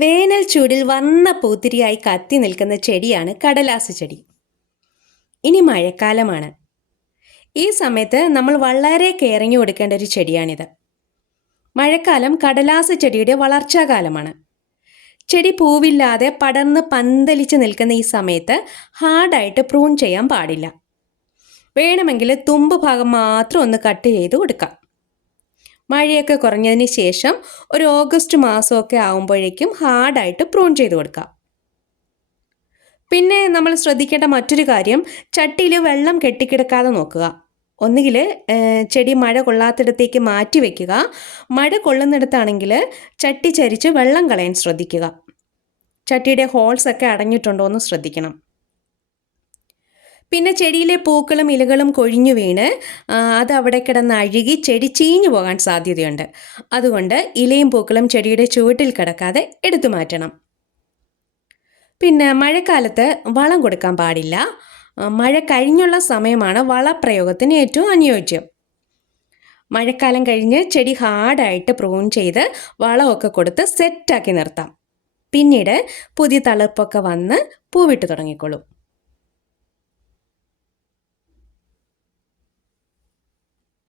വേനൽ ചൂടിൽ വന്ന പൂത്തിരിയായി കത്തി നിൽക്കുന്ന ചെടിയാണ് കടലാസ് ചെടി. ഇനി മഴക്കാലമാണ്. ഈ സമയത്ത് നമ്മൾ വളരെ കെയറിങ് കൊടുക്കേണ്ട ഒരു ചെടിയാണിത്. മഴക്കാലം കടലാസ് ചെടിയുടെ വളർച്ചാകാലമാണ്. ചെടി പൂവില്ലാതെ പടർന്ന് പന്തലിച്ച് നിൽക്കുന്ന ഈ സമയത്ത് ഹാർഡായിട്ട് പ്രൂൺ ചെയ്യാൻ പാടില്ല. വേണമെങ്കിൽ തുമ്പ് ഭാഗം മാത്രം ഒന്ന് കട്ട് ചെയ്ത് കൊടുക്കാം. മഴയൊക്കെ കുറഞ്ഞതിന് ശേഷം ഒരു ഓഗസ്റ്റ് മാസമൊക്കെ ആകുമ്പോഴേക്കും ഹാർഡായിട്ട് പ്രൂൺ ചെയ്ത് കൊടുക്കാം. പിന്നെ നമ്മൾ ശ്രദ്ധിക്കേണ്ട മറ്റൊരു കാര്യം, ചട്ടിയിൽ വെള്ളം കെട്ടിക്കിടക്കാതെ നോക്കുക. ഒന്നുകിൽ ചെടി മഴ കൊള്ളാത്തിടത്തേക്ക് മാറ്റി വയ്ക്കുക. മഴ കൊള്ളുന്നിടത്താണെങ്കിൽ ചട്ടി ചരിച്ച് വെള്ളം കളയാൻ ശ്രദ്ധിക്കുക. ചട്ടിയുടെ ഹോൾസൊക്കെ അടഞ്ഞിട്ടുണ്ടോ എന്ന് ശ്രദ്ധിക്കണം. പിന്നെ ചെടിയിലെ പൂക്കളും ഇലകളും കൊഴിഞ്ഞു വീണ് അത് അവിടെ കിടന്ന് അഴുകി ചെടി ചീഞ്ഞു പോകാൻ സാധ്യതയുണ്ട്. അതുകൊണ്ട് ഇലയും പൂക്കളും ചെടിയുടെ ചുവട്ടിൽ കിടക്കാതെ എടുത്തു മാറ്റണം. പിന്നെ മഴക്കാലത്ത് വളം കൊടുക്കാൻ പാടില്ല. മഴ കഴിഞ്ഞുള്ള സമയമാണ് വളപ്രയോഗത്തിന് ഏറ്റവും അനുയോജ്യം. മഴക്കാലം കഴിഞ്ഞ് ചെടി ഹാർഡായിട്ട് പ്രൂൺ ചെയ്ത് വളമൊക്കെ കൊടുത്ത് സെറ്റാക്കി നിർത്താം. പിന്നീട് പുതിയ തളിർപ്പൊക്കെ വന്ന് പൂവിട്ട് തുടങ്ങിക്കോളും.